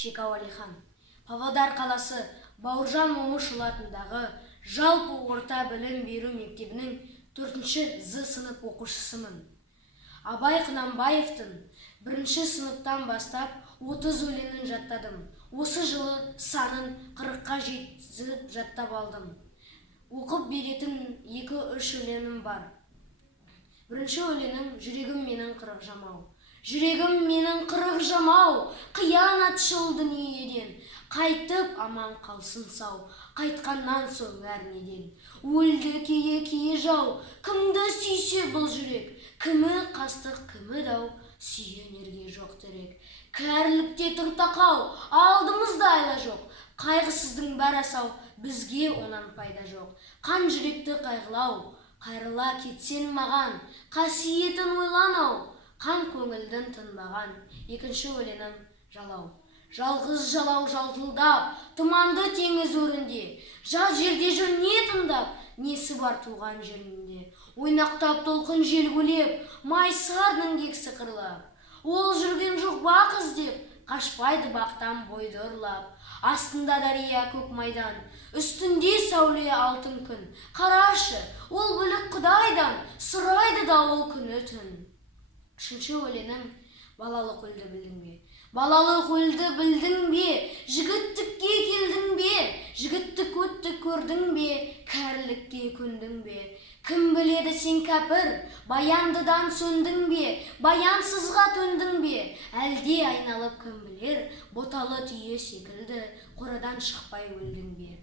Шекау Алихан. Павлодар қаласы Бауыржан Момышұлы атындағы жалпы орта білім беру мектебінің 4-ші З сынып оқушысымын. Абай Құнанбаевтың 1-ші сыныптан бастап 30 өлеңін жаттадым. Осы жылы санын 40-қа жеткізіп жаттап алдым. Оқып беретін 2-3 өлеңім бар. 1-ші өлеңім жүрегім менің қырық жамау. Жүрегім менің қырық жамау, қиянатшыл дүниеден қайтып аман қалсын сау, қайтқаннан соң әрнеден. Өлді кие жау, кімді сүйсе бұл жүрек, кімі қастық, кімі дау, сүйенерге жоқ терек. Кәрілікте тұр тақау, алдымызда айла жоқ, қайғысыздың бәрі асау, бізге онан пайда жоқ. Қан жүректі қайғылау, қайрыла кетсен маған, қасиетін ойланау, қан көңілдің тынбаған. 2-ші өлеңім жалау. Жалғыз жалау жалтылдап, тұманды теңіз өрінде, жат жерде жүр не тыңдап, несі бар туған жерінде. Ойнақтап толқын жел гулеп, майсардың кексі қырлап. Ол жүрген жоқ бақ іздеп, қашпайды бақтан бойды ұрлап. Астында дария көк майдан, үстінде сәуле алтын күн. Қарашы, ол бүлік Құдайдан, сұрайды дауыл күні түн. 3-ші өлеңім балалық өлді білдің бе? Балалық өлді білдің бе? Жігіттікке келдің бе? Жігіттік өтті көрдің бе? Кәрілікке көндің бе? Кім біледі сен кәпір, баяндыдан сөндің бе? Баянсызға төндің бе? Әлде айналып кім білер, боталы түйе секілді қорадан шықпай өлдің бе?